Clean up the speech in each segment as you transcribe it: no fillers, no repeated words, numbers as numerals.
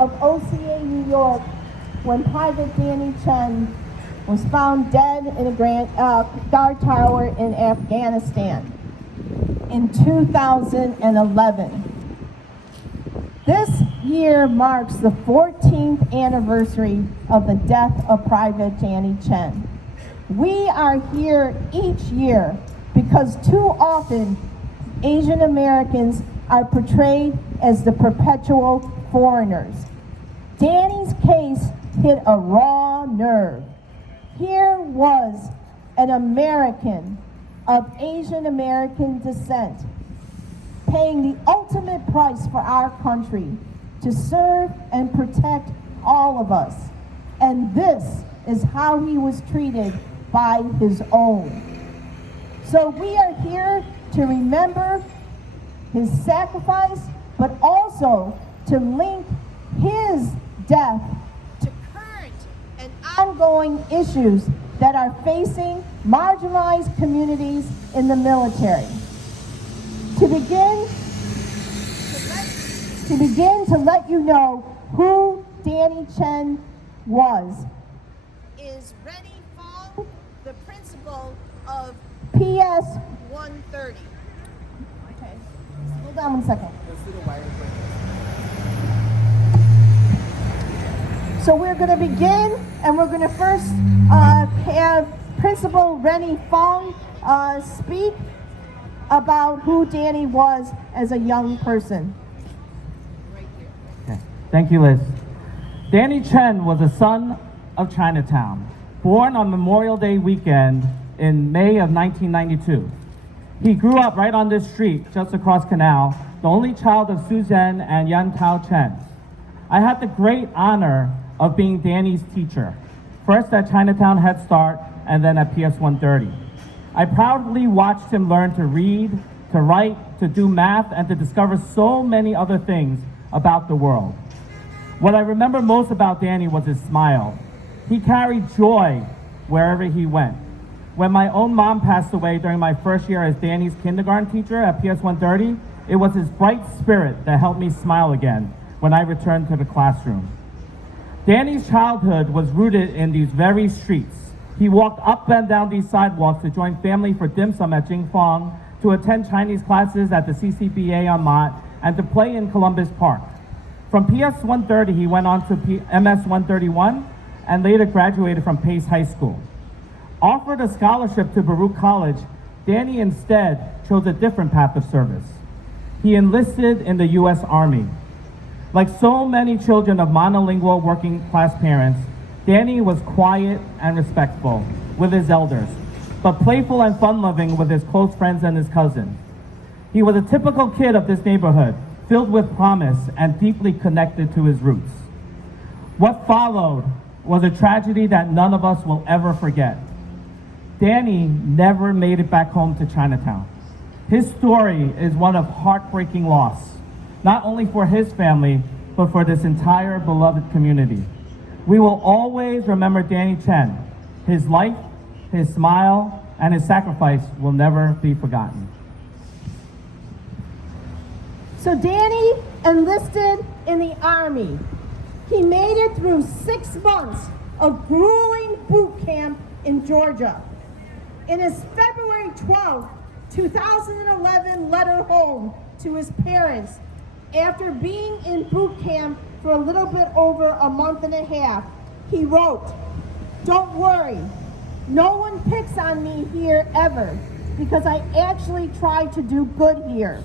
of OCA, New York, when Private Danny Chen was found dead in a guard tower in Afghanistan in 2011. This year marks the 14th anniversary of the death of Private Danny Chen. We are here each year because too often Asian Americans are portrayed as the perpetual foreigners. Danny's case hit a raw nerve. Here was an American of Asian American descent paying the ultimate price for our country to serve and protect all of us. And this is how he was treated by his own. So we are here to remember his sacrifice, but also to link his death to current and ongoing issues that are facing marginalized communities in the military. To begin to let you know who Danny Chen was is Reddy Fong, the principal of PS 130. Okay, hold on one second. Let's do the wire break. So we're going to begin, and we're going to first have Principal Reddy Fong speak about who Danny was as a young person. Okay. Thank you, Liz. Danny Chen was a son of Chinatown, born on Memorial Day weekend in May of 1992. He grew up right on this street, just across Canal, the only child of Suzanne and Yan Tao Chen. I had the great honor of being Danny's teacher, first at Chinatown Head Start and then at PS 130. I proudly watched him learn to read, to write, to do math, and to discover so many other things about the world. What I remember most about Danny was his smile. He carried joy wherever he went. When my own mom passed away during my first year as Danny's kindergarten teacher at PS 130, it was his bright spirit that helped me smile again when I returned to the classroom. Danny's childhood was rooted in these very streets. He walked up and down these sidewalks to join family for dim sum at Jingfong, to attend Chinese classes at the CCBA on Mott, and to play in Columbus Park. From PS 130, he went on to MS 131 and later graduated from Pace High School. Offered a scholarship to Baruch College, Danny instead chose a different path of service. He enlisted in the U.S. Army. Like so many children of monolingual working class parents, Danny was quiet and respectful with his elders, but playful and fun-loving with his close friends and his cousins. He was a typical kid of this neighborhood, filled with promise and deeply connected to his roots. What followed was a tragedy that none of us will ever forget. Danny never made it back home to Chinatown. His story is one of heartbreaking loss, not only for his family, but for this entire beloved community. We will always remember Danny Chen. His life, his smile, and his sacrifice will never be forgotten. So Danny enlisted in the Army. He made it through 6 months of grueling boot camp in Georgia. In his February 12, 2011 letter home to his parents, after being in boot camp for a little bit over a month and a half, he wrote, "Don't worry, no one picks on me here ever, because I actually try to do good here.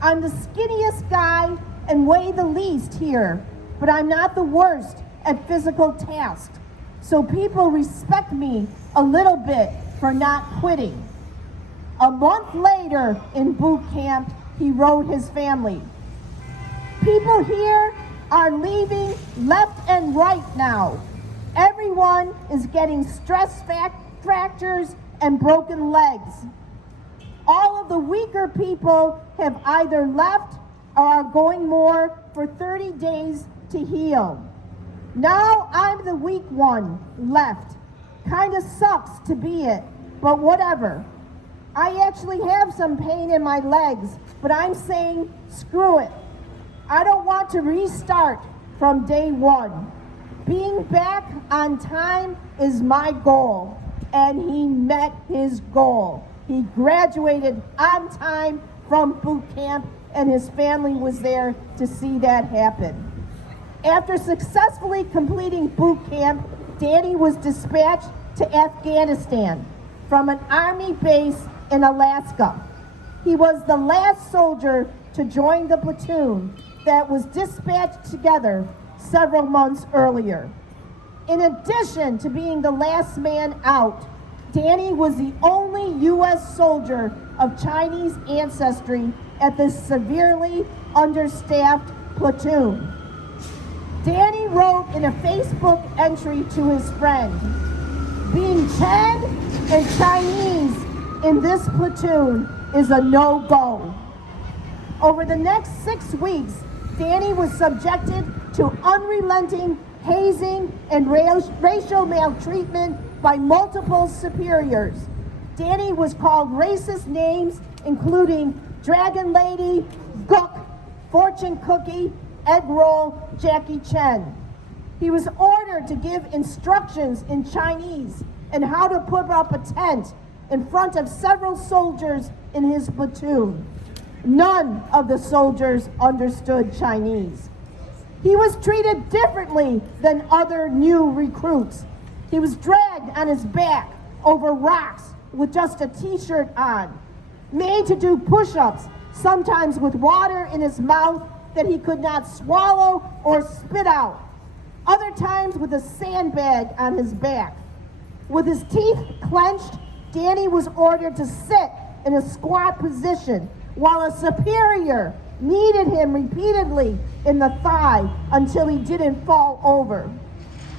I'm the skinniest guy and weigh the least here, but I'm not the worst at physical tasks. So people respect me a little bit for not quitting." A month later in boot camp, he wrote his family, "People here are leaving left and right now. Everyone is getting stress fractures and broken legs. All of the weaker people have either left or are going more for 30 days to heal. Now I'm the weak one left. Kinda sucks to be it, but whatever. I actually have some pain in my legs, but I'm saying screw it. I don't want to restart from day one. Being back on time is my goal, and he met his goal. He graduated on time from boot camp, and his family was there to see that happen. After successfully completing boot camp, Danny was dispatched to Afghanistan from an Army base in Alaska. He was the last soldier to join the platoon that was dispatched together several months earlier. In addition to being the last man out, Danny was the only U.S. soldier of Chinese ancestry at this severely understaffed platoon. Danny wrote in a Facebook entry to his friend, "Being Chen and Chinese in this platoon is a no-go." Over the next 6 weeks, Danny was subjected to unrelenting hazing and racial maltreatment by multiple superiors. Danny was called racist names including Dragon Lady, Gook, Fortune Cookie, Egg Roll, Jackie Chen. He was ordered to give instructions in Chinese and how to put up a tent in front of several soldiers in his platoon. None of the soldiers understood Chinese. He was treated differently than other new recruits. He was dragged on his back over rocks with just a t-shirt on, made to do push-ups, sometimes with water in his mouth that he could not swallow or spit out, other times with a sandbag on his back. With his teeth clenched, Danny was ordered to sit in a squat position while a superior kneaded him repeatedly in the thigh until he didn't fall over.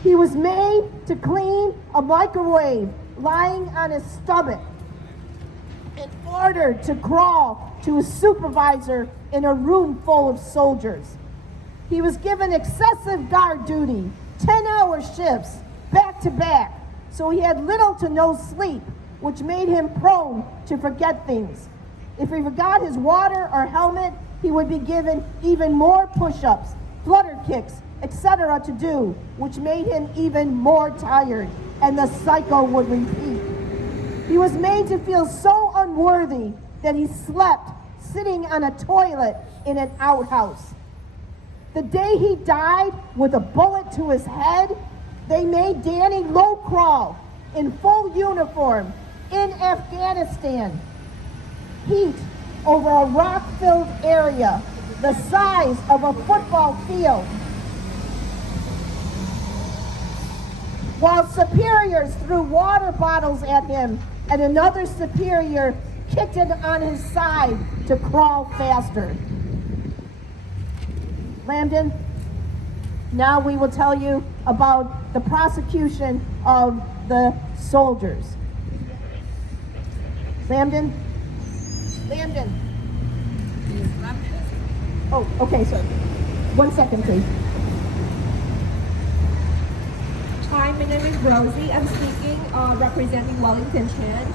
He was made to clean a microwave lying on his stomach and ordered to crawl to a supervisor in a room full of soldiers. He was given excessive guard duty, 10-hour shifts, back to back, so he had little to no sleep, which made him prone to forget things. If he forgot his water or helmet, he would be given even more push-ups, flutter kicks, etc. to do, which made him even more tired, and the cycle would repeat. He was made to feel so unworthy that he slept sitting on a toilet in an outhouse. The day he died with a bullet to his head, they made Danny low crawl in full uniform in Afghanistan. Heat over a rock-filled area the size of a football field. While superiors threw water bottles at him and another superior kicked him on his side to crawl faster. Lambden, now we will tell you about the prosecution of the soldiers. Lambden? Lambden. Oh, okay, so 1 second, please. Hi, my name is Rosie. I'm speaking representing Wellington Chen.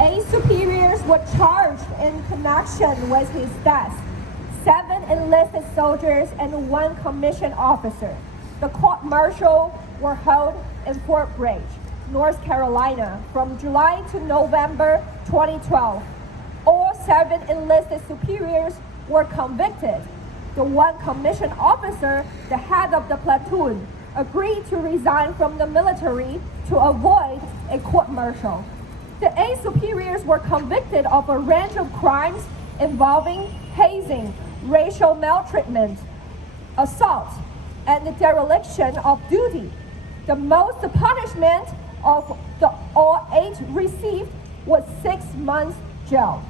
8 superiors were charged in connection with his death. 7 enlisted soldiers and 1 commissioned officer. The court-martial were held in Fort Bragg, North Carolina, from July to November 2012. All 7 enlisted superiors were convicted. The 1 commissioned officer, the head of the platoon, agreed to resign from the military to avoid a court-martial. The 8 superiors were convicted of a range of crimes involving hazing, racial maltreatment, assault, and the dereliction of duty. The most punishment of all 8 received was 6 months jail.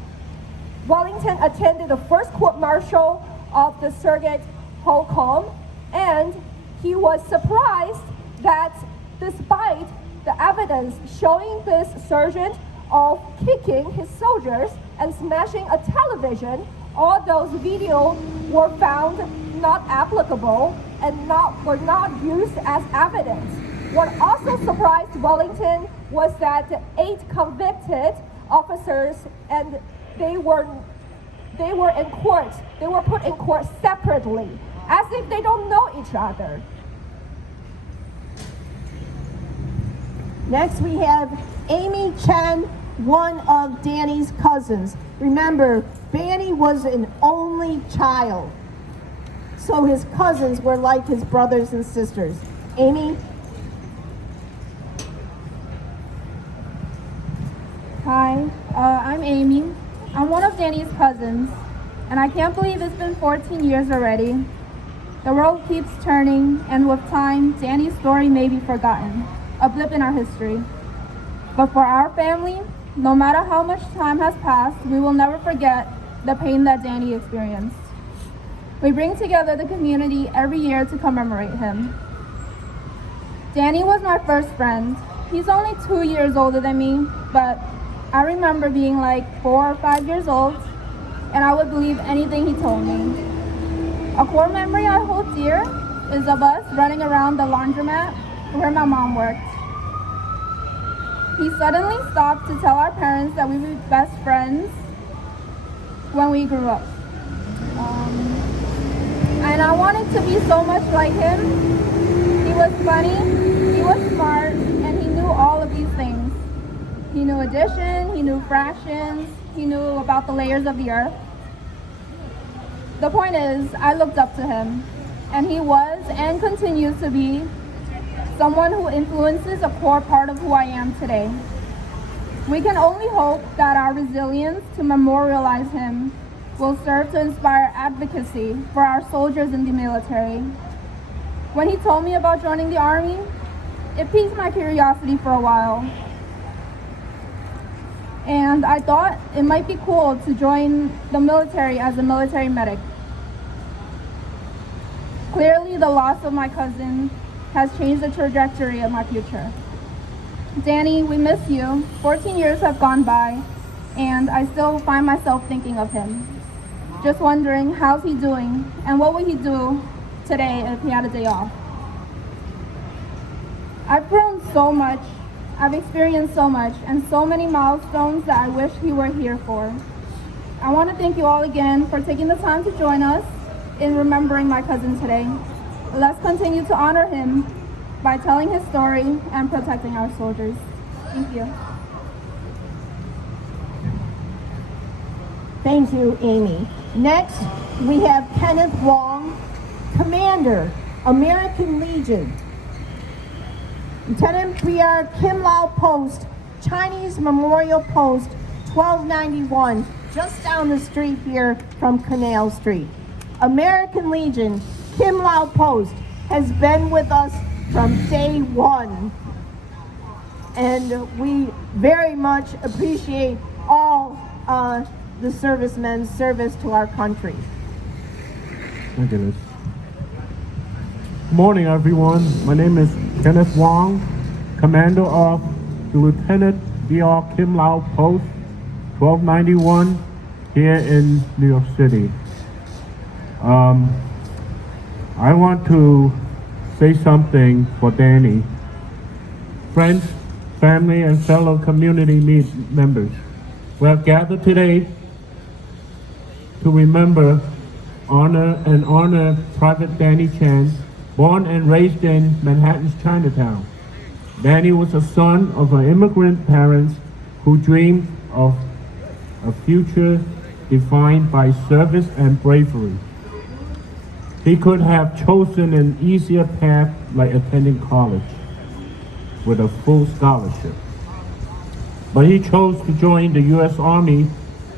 Wellington attended the first court-martial of the Circuit Holcomb, and he was surprised that despite the evidence showing this sergeant of kicking his soldiers and smashing a television, all those videos were found not applicable and were not used as evidence. What also surprised Wellington was that the 8 convicted officers and they were in court. They were put in court separately. as if they don't know each other. Next, we have Amy Chen, one of Danny's cousins. Remember, Danny was an only child, so his cousins were like his brothers and sisters. Amy? Hi, I'm Amy. I'm one of Danny's cousins, and I can't believe it's been 14 years already. The world keeps turning, and with time, Danny's story may be forgotten, a blip in our history. But for our family, no matter how much time has passed, we will never forget the pain that Danny experienced. We bring together the community every year to commemorate him. Danny was my first friend. He's only 2 years older than me, but I remember being like 4 or 5 years old, and I would believe anything he told me. A core memory I hold dear is of us running around the laundromat where my mom worked. He suddenly stopped to tell our parents that we were best friends when we grew up. And I wanted to be so much like him. He was funny, he was smart, and he knew all of these things. He knew addition, he knew fractions, he knew about the layers of the earth. The point is, I looked up to him, and he was and continues to be someone who influences a core part of who I am today. We can only hope that our resilience to memorialize him will serve to inspire advocacy for our soldiers in the military. When he told me about joining the Army, it piqued my curiosity for a while. And I thought it might be cool to join the military as a military medic. Clearly, the loss of my cousin has changed the trajectory of my future. Danny, we miss you. 14 years have gone by, and I still find myself thinking of him. Just wondering, how's he doing, and what would he do today if he had a day off? I've grown so much, I've experienced so much, and so many milestones that I wish he were here for. I want to thank you all again for taking the time to join us in remembering my cousin today. Let's continue to honor him by telling his story and protecting our soldiers. Thank you. Thank you, Amy. Next, we have Kenneth Wong, Commander, American Legion. Lieutenant Briar Kim Lao Post, Chinese Memorial Post, 1291, just down the street here from Canal Street. American Legion, Kim Lao Post, has been with us from day one. And we very much appreciate all the servicemen's service to our country. Thank you, Liz. Good morning, everyone. My name is Kenneth Wong, Commander of the Lieutenant DR Kim Lao Post, 1291, here in New York City. I want to say something for Danny. Friends, family, and fellow community members, we have gathered today to remember, honor Private Danny Chen, born and raised in Manhattan's Chinatown. Danny was a son of immigrant parents who dreamed of a future defined by service and bravery. He could have chosen an easier path like attending college with a full scholarship. But he chose to join the U.S. Army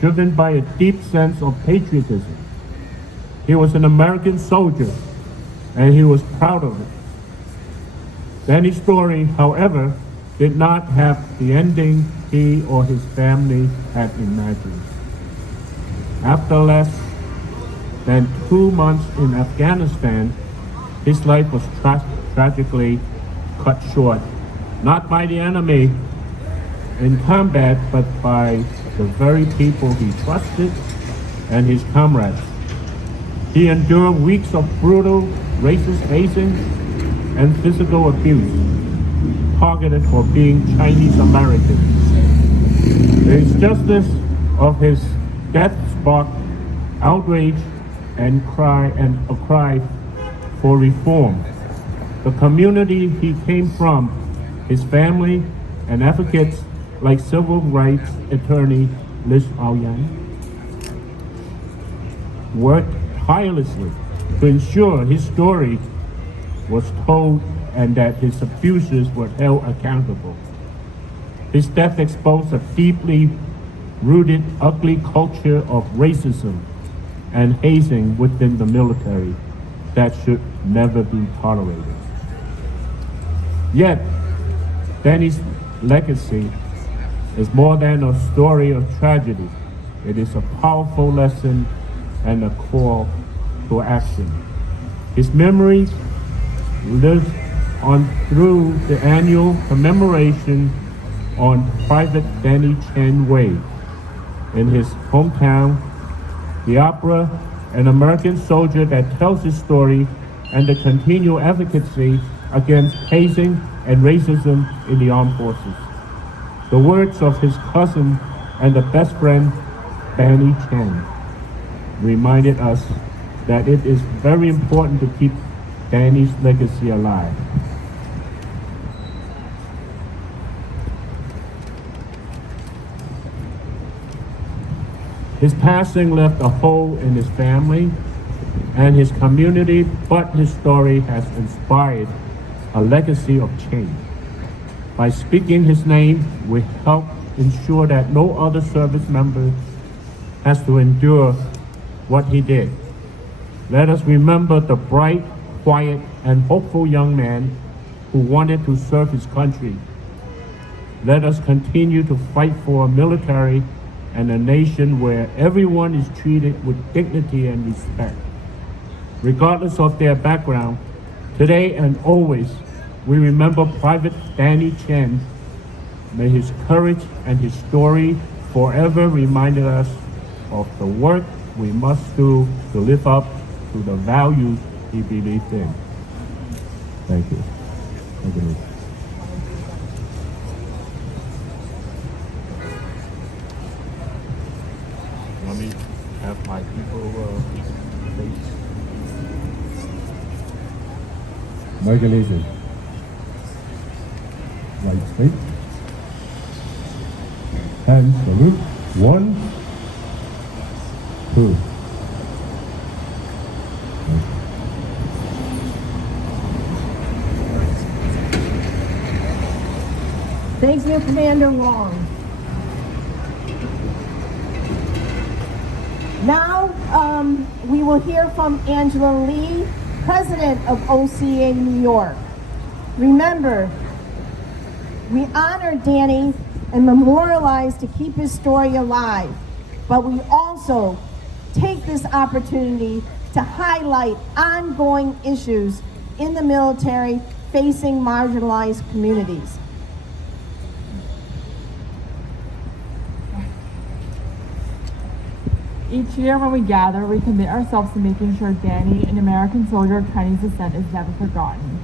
driven by a deep sense of patriotism. He was an American soldier, and he was proud of it. Danny's story, however, did not have the ending he or his family had imagined. After less than 2 months in Afghanistan, his life was tragically cut short, not by the enemy in combat, but by the very people he trusted and his comrades. He endured weeks of brutal racist hazing and physical abuse, targeted for being Chinese American. The injustice of his death sparked outrage and a cry for reform. The community he came from, his family, and advocates like civil rights attorney Liz Aoyan worked tirelessly to ensure his story was told and that his abusers were held accountable. His death exposed a deeply rooted, ugly culture of racism and hazing within the military that should never be tolerated. Yet, Danny's legacy is more than a story of tragedy. It is a powerful lesson and a call to action. His memory lives on through the annual commemoration on Private Danny Chen Way in his hometown, the opera, an American soldier that tells his story, and the continual advocacy against hazing and racism in the armed forces. The words of his cousin and the best friend, Danny Chen, reminded us that it is very important to keep Danny's legacy alive. His passing left a hole in his family and his community, but his story has inspired a legacy of change. By speaking his name, we help ensure that no other service member has to endure what he did. Let us remember the bright, quiet, and hopeful young man who wanted to serve his country. Let us continue to fight for a military and a nation where everyone is treated with dignity and respect. Regardless of their background, today and always, we remember Private Danny Chen. May his courage and his story forever remind us of the work we must do to live up to the values he believed in. Thank you. Thank you. Let me have my people face. Margaret, right straight. Hands salute. 1, 2. Thank you, Commander Wong. Now, we will hear from Angela Lee, President of OCA New York. Remember, we honor Danny and memorialize to keep his story alive, but we also take this opportunity to highlight ongoing issues in the military facing marginalized communities. Each year when we gather, we commit ourselves to making sure Danny, an American soldier of Chinese descent, is never forgotten.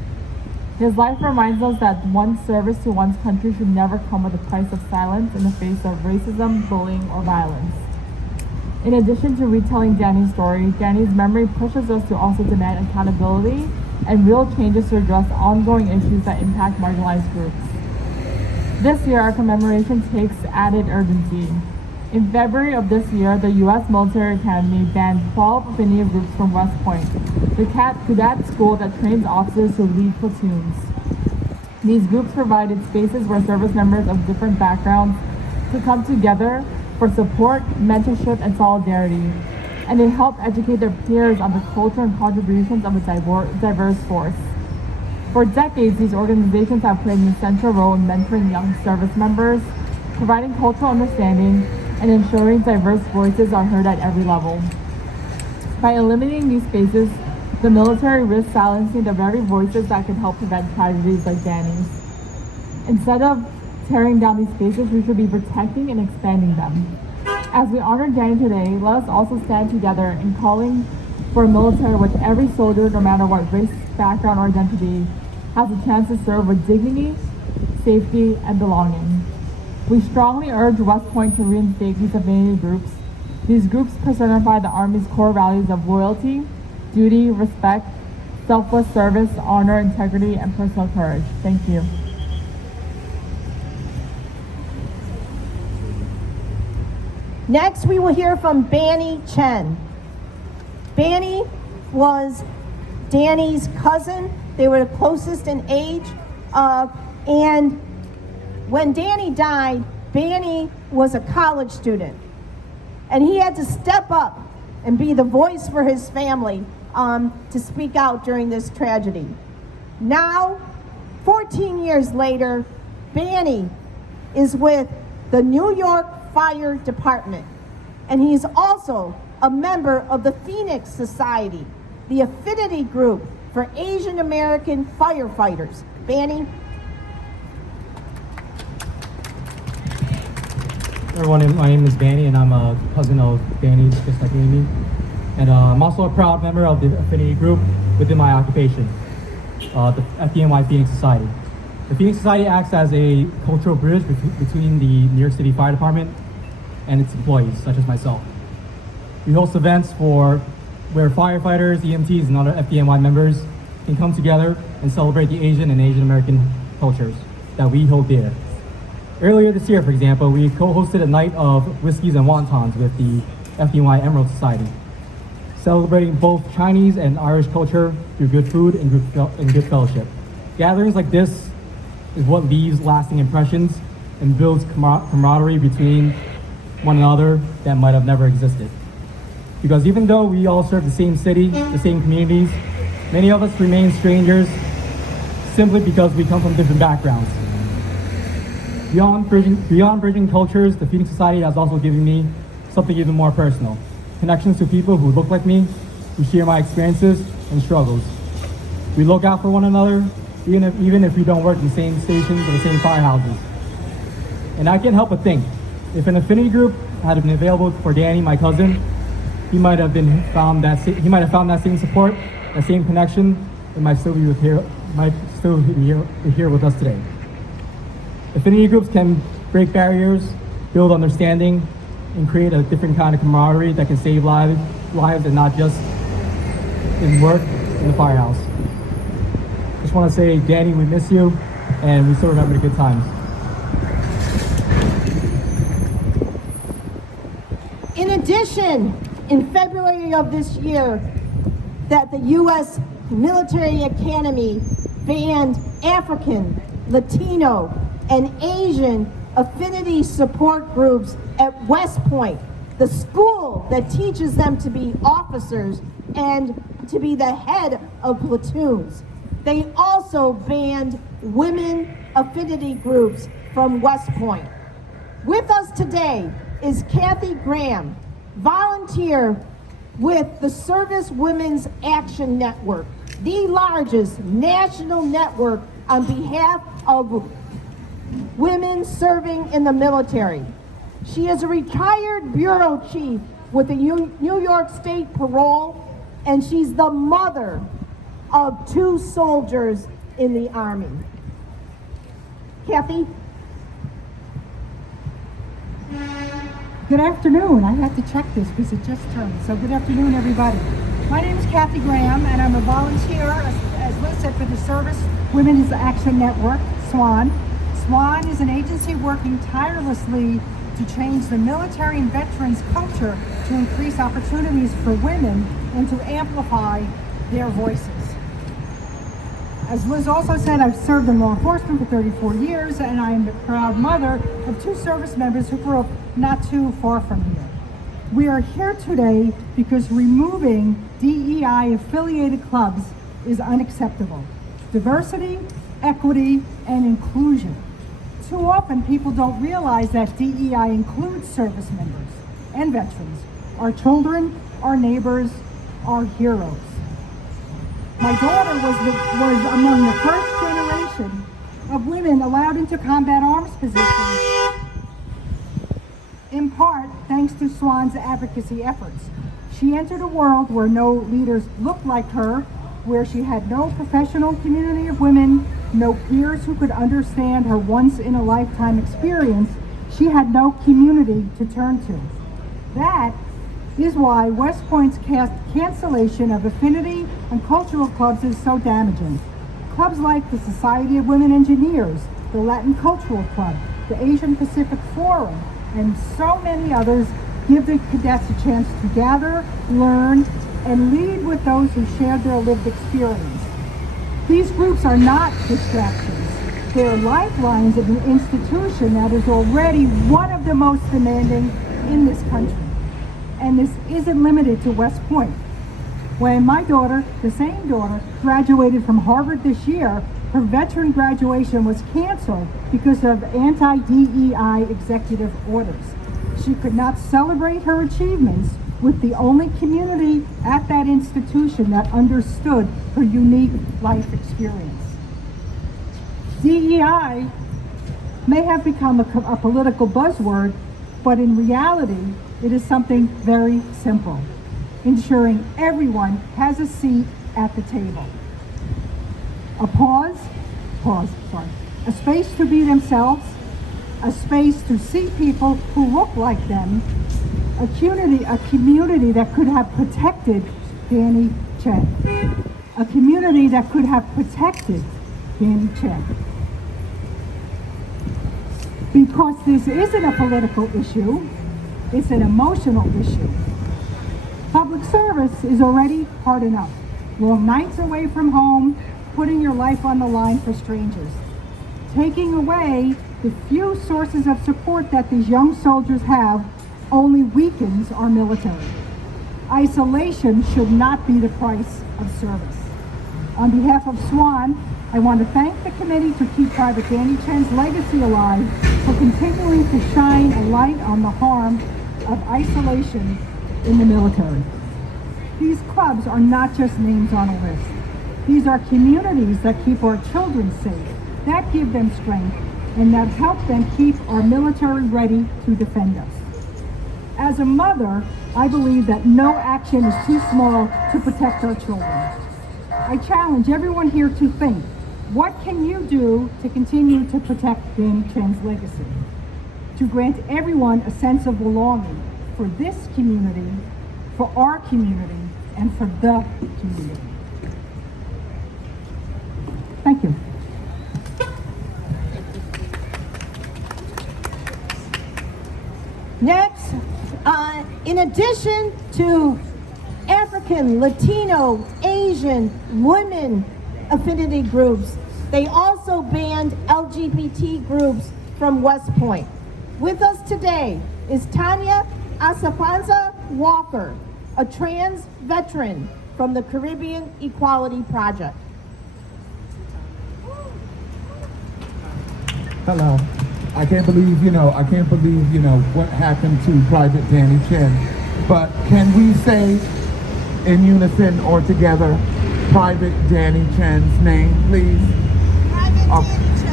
His life reminds us that one's service to one's country should never come with a price of silence in the face of racism, bullying, or violence. In addition to retelling Danny's story, Danny's memory pushes us to also demand accountability and real changes to address ongoing issues that impact marginalized groups. This year, our commemoration takes added urgency. In February of this year, the U.S. Military Academy banned 12 affinity groups from West Point, the cadet school that trains officers to lead platoons. These groups provided spaces where service members of different backgrounds could come together for support, mentorship, and solidarity, and it helped educate their peers on the culture and contributions of a diverse force. For decades, these organizations have played an essential role in mentoring young service members, providing cultural understanding, and ensuring diverse voices are heard at every level. By eliminating these spaces, the military risks silencing the very voices that could help prevent tragedies like Danny's. Instead of tearing down these spaces, we should be protecting and expanding them. As we honor Danny today, let us also stand together in calling for a military with every soldier, no matter what race, background, or identity, has a chance to serve with dignity, safety, and belonging. We strongly urge West Point to reinstate these affinity groups. These groups personify the Army's core values of loyalty, duty, respect, selfless service, honor, integrity, and personal courage. Thank you. Next, we will hear from Banny Chen. Banny was Danny's cousin. They were the closest in age. And when Danny died, Banny was a college student. And he had to step up and be the voice for his family to speak out during this tragedy. Now, 14 years later, Banny is with the New York Fire Department, and he's also a member of the Phoenix Society, the affinity group for Asian American firefighters. Banny? Everyone, my name is Banny, and I'm a cousin of Danny's, just like Amy. And I'm also a proud member of the affinity group within my occupation, the FDNY Phoenix Society. The Phoenix Society acts as a cultural bridge between the New York City Fire Department and its employees, such as myself. We host events where firefighters, EMTs, and other FDNY members can come together and celebrate the Asian and Asian American cultures that we hold dear. Earlier this year, for example, we co-hosted a night of whiskeys and wontons with the FDNY Emerald Society, celebrating both Chinese and Irish culture through good food and good fellowship. Gatherings like this is what leaves lasting impressions and builds camaraderie between one another that might have never existed. Because even though we all serve the same city, the same communities, many of us remain strangers simply because we come from different backgrounds. Beyond bridging cultures, the Phoenix Society has also given me something even more personal. Connections to people who look like me, who share my experiences and struggles. We look out for one another, even if we don't work in the same stations or the same firehouses. And I can't help but think, if an affinity group had been available for Danny, my cousin, he might have found that same support, that same connection, and might still be here with us today. Affinity groups can break barriers, build understanding, and create a different kind of camaraderie that can save lives and not just in work in the firehouse. Just want to say, Danny, we miss you, and we still remember the good times. In addition, in February of this year, that the U.S. Military Academy banned African, Latino, and Asian affinity support groups at West Point, the school that teaches them to be officers and to be the head of platoons. They also banned women affinity groups from West Point. With us today is Kathy Graham, volunteer with the Service Women's Action Network, the largest national network on behalf of women serving in the military. She is a retired bureau chief with the New York State Parole, and she's the mother of 2 soldiers in the Army. Kathy? Good afternoon. I had to check this because it just turned. So good afternoon, everybody. My name is Kathy Graham, and I'm a volunteer, as Liz said, for the Service Women's Action Network, SWAN. SWAN is an agency working tirelessly to change the military and veterans culture to increase opportunities for women and to amplify their voices. As Liz also said, I've served in law enforcement for 34 years, and I'm the proud mother of 2 service members who grew up not too far from here. We are here today because removing DEI-affiliated clubs is unacceptable. Diversity, equity, and inclusion. Too often, people don't realize that DEI includes service members and veterans, our children, our neighbors, our heroes. My daughter was among the first generation of women allowed into combat arms positions, in part thanks to SWAN's advocacy efforts. She entered a world where no leaders looked like her, where she had no professional community of women, no peers who could understand her once-in-a-lifetime experience. She had no community to turn to. That is why West Point's cancellation of affinity and cultural clubs is so damaging. Clubs like the Society of Women Engineers, the Latin Cultural Club, the Asian Pacific Forum, and so many others give the cadets a chance to gather, learn, and lead with those who shared their lived experience. These groups are not distractions. They're lifelines of an institution that is already one of the most demanding in this country. And this isn't limited to West Point. When my daughter, the same daughter, graduated from Harvard this year, her veteran graduation was canceled because of anti-DEI executive orders. She could not celebrate her achievements with the only community at that institution that understood her unique life experience. DEI may have become a political buzzword, but in reality, it is something very simple: ensuring everyone has a seat at the table. A space to be themselves, a space to see people who look like them, a community that could have protected Danny Chen. A community that could have protected Danny Chen. Because this isn't a political issue, it's an emotional issue. Public service is already hard enough. Long nights away from home, putting your life on the line for strangers. Taking away the few sources of support that these young soldiers have only weakens our military. Isolation should not be the price of service. On behalf of SWAN, I want to thank the committee to keep Private Danny Chen's legacy alive for continuing to shine a light on the harm of isolation in the military. These clubs are not just names on a list. These are communities that keep our children safe, that give them strength, and that help them keep our military ready to defend us. As a mother, I believe that no action is too small to protect our children. I challenge everyone here to think, what can you do to continue to protect Danny Chen's legacy? To grant everyone a sense of belonging for this community, for our community, and for the community. Thank you. Next, in addition to African, Latino, Asian, women affinity groups, they also banned LGBT groups from West Point. With us today is Tanya Asafanza Walker, a trans veteran from the Caribbean Equality Project. Hello. I can't believe, what happened to Private Danny Chen. But can we say in unison or together, Private Danny Chen's name, please?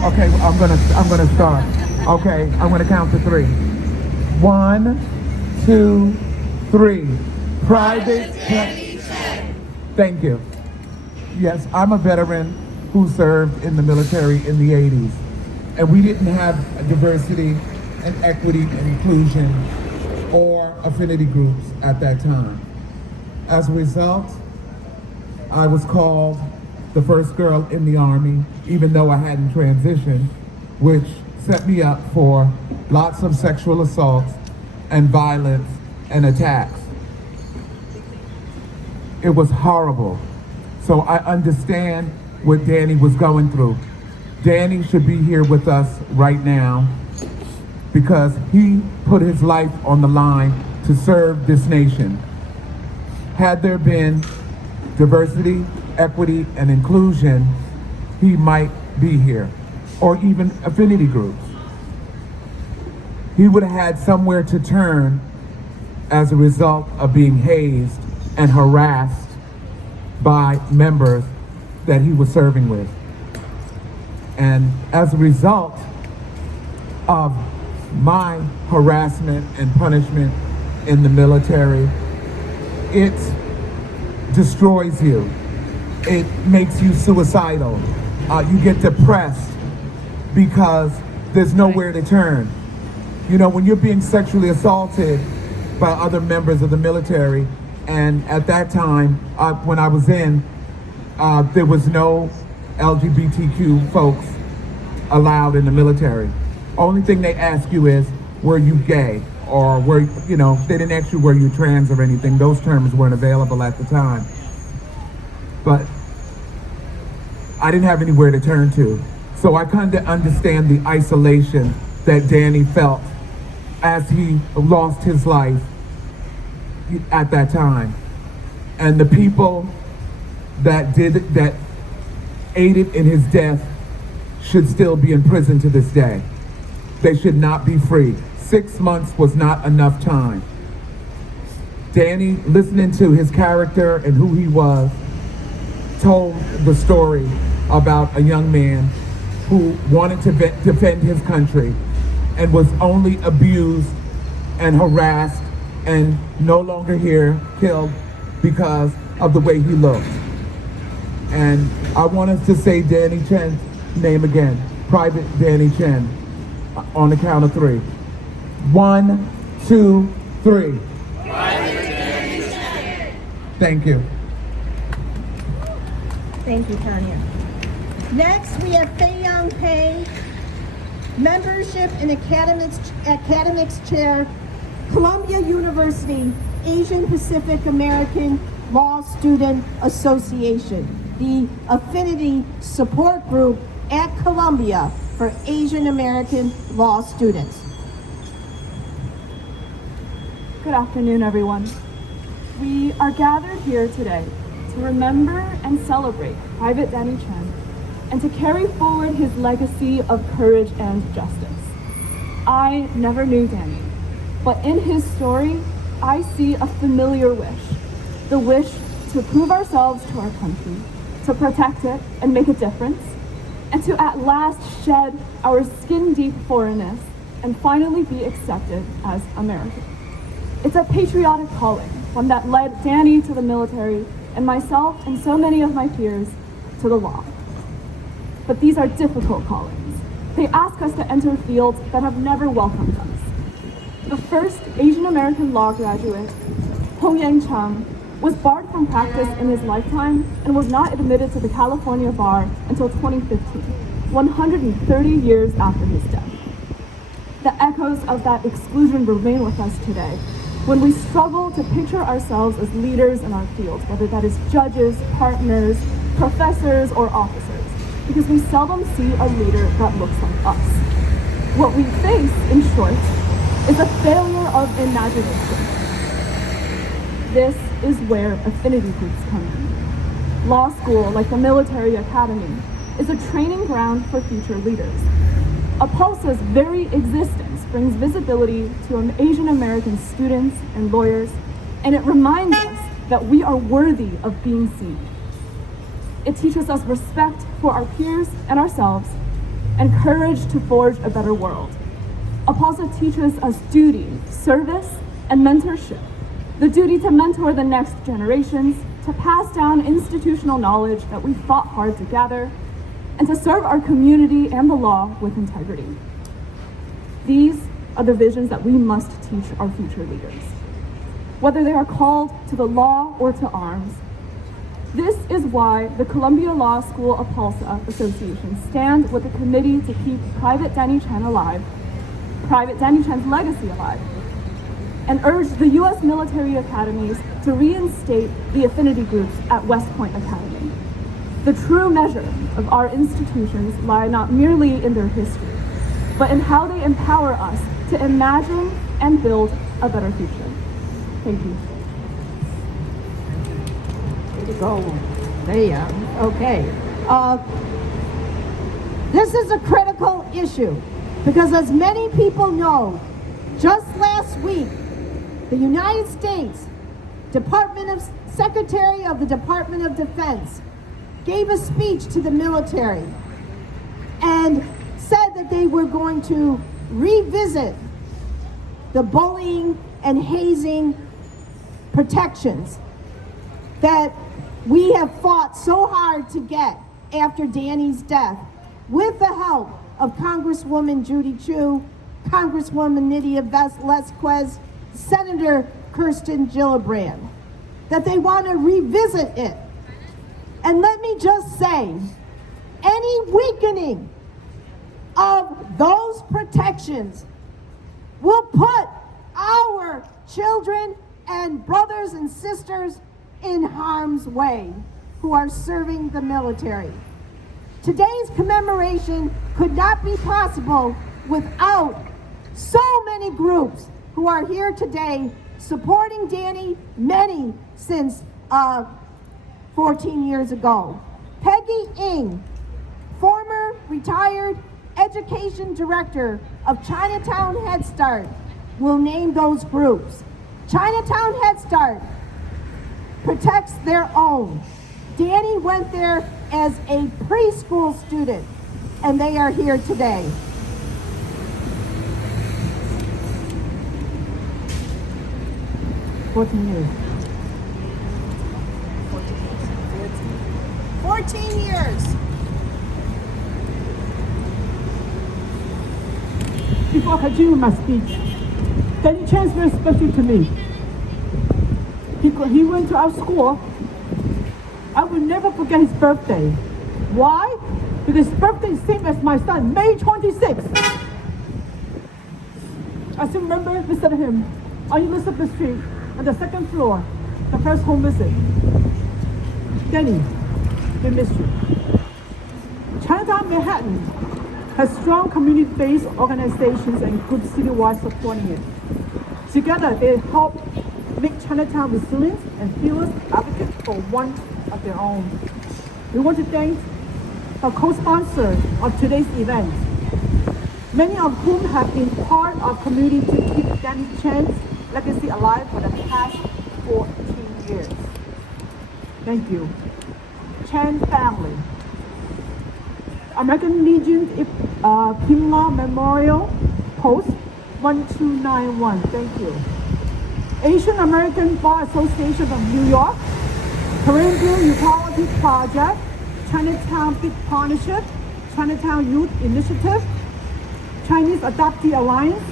Okay, I'm gonna start. Okay, I'm gonna count to 3. 1, 2, 3. Private Danny Chen. Thank you. Yes, I'm a veteran who served in the military in the 80s. And we didn't have diversity and equity and inclusion or affinity groups at that time. As a result, I was called the first girl in the Army, even though I hadn't transitioned, which set me up for lots of sexual assaults and violence and attacks. It was horrible. So I understand what Danny was going through. Danny should be here with us right now because he put his life on the line to serve this nation. Had there been diversity, equity, and inclusion, he might be here, or even affinity groups. He would have had somewhere to turn as a result of being hazed and harassed by members that he was serving with. And as a result of my harassment and punishment in the military, it destroys you. It makes you suicidal. You get depressed because there's nowhere to turn. When you're being sexually assaulted by other members of the military, and at that time, when I was in, there was no LGBTQ folks allowed in the military. Only thing they ask you is, were you gay? Or were, you know, they didn't ask you were you trans or anything. Those terms weren't available at the time. But I didn't have anywhere to turn to. So I kind of understand the isolation that Danny felt as he lost his life at that time. And the people that aided in his death should still be in prison to this day. They should not be free. 6 months was not enough time. Danny, listening to his character and who he was, told the story about a young man who wanted to defend his country and was only abused and harassed and no longer here, killed because of the way he looked. And I want us to say Danny Chen's name again, Private Danny Chen, on the count of 3. 1, 2, 3. Private Danny Chen. Thank you. Thank you, Tanya. Next, we have Fei Young Pei, membership in academics chair, Columbia University Asian Pacific American Law Student Association, the affinity support group at Columbia for Asian American law students. Good afternoon, everyone. We are gathered here today to remember and celebrate Private Danny Chen and to carry forward his legacy of courage and justice. I never knew Danny, but in his story, I see a familiar wish, the wish to prove ourselves to our country, to protect it and make a difference, and to at last shed our skin-deep foreignness and finally be accepted as American. It's a patriotic calling, one that led Danny to the military and myself and so many of my peers to the law. But these are difficult callings. They ask us to enter fields that have never welcomed us. The first Asian American law graduate, Hong Yang Chang, was barred from practice in his lifetime and was not admitted to the California bar until 2015, 130 years after his death. The echoes of that exclusion remain with us today when we struggle to picture ourselves as leaders in our fields, whether that is judges, partners, professors, or officers, because we seldom see a leader that looks like us. What we face, in short, is a failure of imagination. This is where affinity groups come in. Law school, like the military academy, is a training ground for future leaders. APALSA's very existence brings visibility to Asian American students and lawyers, and it reminds us that we are worthy of being seen. It teaches us respect for our peers and ourselves, and courage to forge a better world. APALSA teaches us duty, service, and mentorship. The duty to mentor the next generations, to pass down institutional knowledge that we fought hard to gather, and to serve our community and the law with integrity. These are the visions that we must teach our future leaders, whether they are called to the law or to arms. This is why the Columbia Law School APALSA Association stand with the committee to keep Private Danny Chen alive, Private Danny Chen's legacy alive, and urge the U.S. military academies to reinstate the affinity groups at West Point Academy. The true measure of our institutions lie not merely in their history, but in how they empower us to imagine and build a better future. Thank you. Way to go. There. Okay. This is a critical issue because, as many people know, just last week, the United States Secretary of the Department of Defense gave a speech to the military and said that they were going to revisit the bullying and hazing protections that we have fought so hard to get after Danny's death, with the help of Congresswoman Judy Chu, Congresswoman Nydia Velázquez, Senator Kirsten Gillibrand, that they want to revisit it. And let me just say, any weakening of those protections will put our children and brothers and sisters in harm's way who are serving the military. Today's commemoration could not be possible without so many groups who are here today supporting Danny, many since 14 years ago. Peggy Ng, former retired education director of Chinatown Head Start, will name those groups. Chinatown Head Start protects their own. Danny went there as a preschool student, and they are here today. years. 14 years. Before I continue my speech, Danny Chen is very special to me. He went to our school. I will never forget his birthday. Why? Because his birthday is same as my son, May 26th. I still remember visiting him on Elizabeth Street on the second floor, the first home visit. Danny, we miss you. Chinatown Manhattan has strong community-based organizations and groups citywide supporting it. Together, they help make Chinatown resilient and fearless advocates for one of their own. We want to thank the co-sponsors of today's event, many of whom have been part of community to keep Danny Chen's legacy alive for the past 14 years. Thank you. Chen family. American Legion Kimla Memorial Post 1291. Thank you. Asian American Bar Association of New York, Caribbean Equality Project, Chinatown Big Partnership, Chinatown Youth Initiative, Chinese Adoptee Alliance,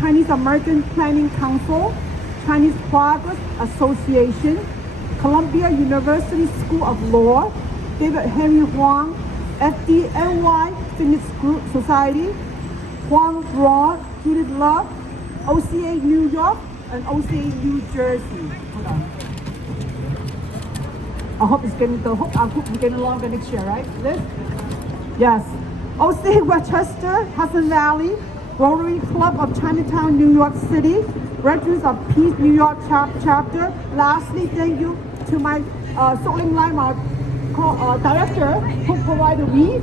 Chinese American Planning Council, Chinese Progress Association, Columbia University School of Law, David Henry Wong, FDNY Phoenix Group Society, Wong Broad, Judith Love, OCA New York, and OCA New Jersey. Hold on. I hope our group is getting longer next year, right? Liz? Yes. OCA Westchester, Hudson Valley, Rotary Club of Chinatown, New York City, Regents of Peace, New York chapter. Lastly, thank you to my Soling Line, director, who provided me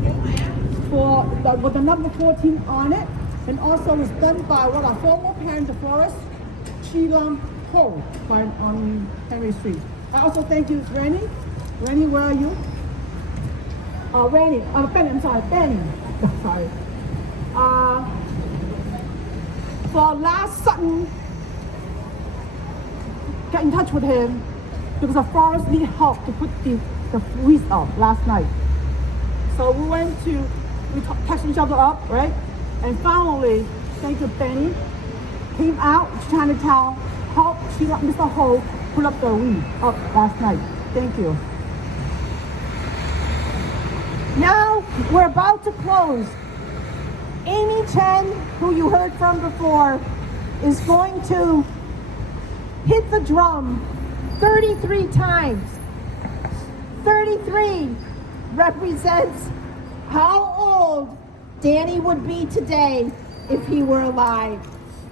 with the number 14 on it, and also was done by one of our former parent of Forest, Chilam Ho, on Henry Street. I also thank you, Rennie. Rennie, where are you? Rennie, Benny, I'm sorry, Benny. Sorry. For last Sutton, get in touch with him because the forest need help to put the weeds out last night. So we texted each other up, right? And finally, thank you, Benny, came out to Chinatown, helped Mr. Ho put up the weed up last night. Thank you. Now we're about to close. Amy Chen, who you heard from before, is going to hit the drum 33 times. 33 represents how old Danny would be today if he were alive.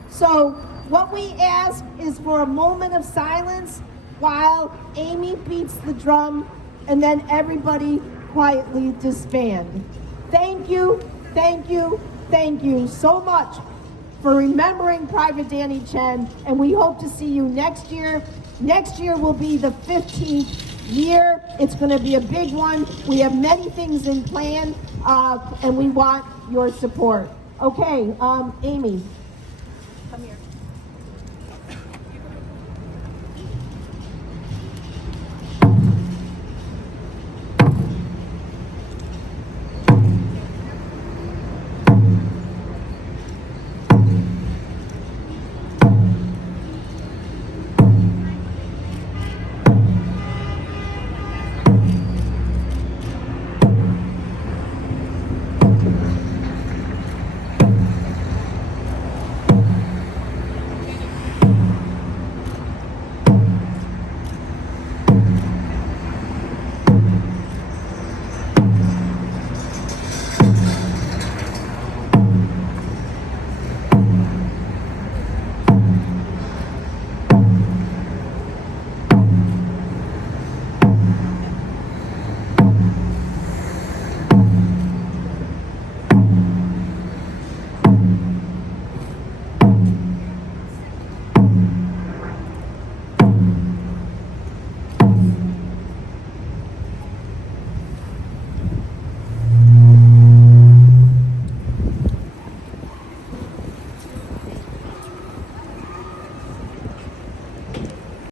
So what we ask is for a moment of silence while Amy beats the drum, and then everybody quietly disband. Thank you, thank you, thank you so much for remembering Private Danny Chen, and we hope to see you next year. Next year will be the 15th year. It's going to be a big one. We have many things in plan, and we want your support. Okay, Amy.